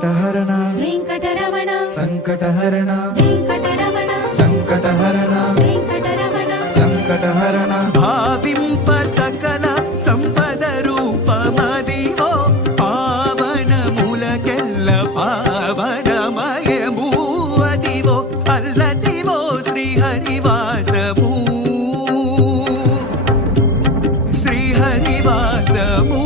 సంకటహరణ వెంకటరమణ సంకటహరణ వెంకటరమణ సంకటహరణ వెంకటరమణ సంకటహరణ భావింప సకల సంపద రూపమదివో పావనములకెల్ల పావనమయము అదివో అల్లదివో శ్రీహరివాసము శ్రీహరివాసము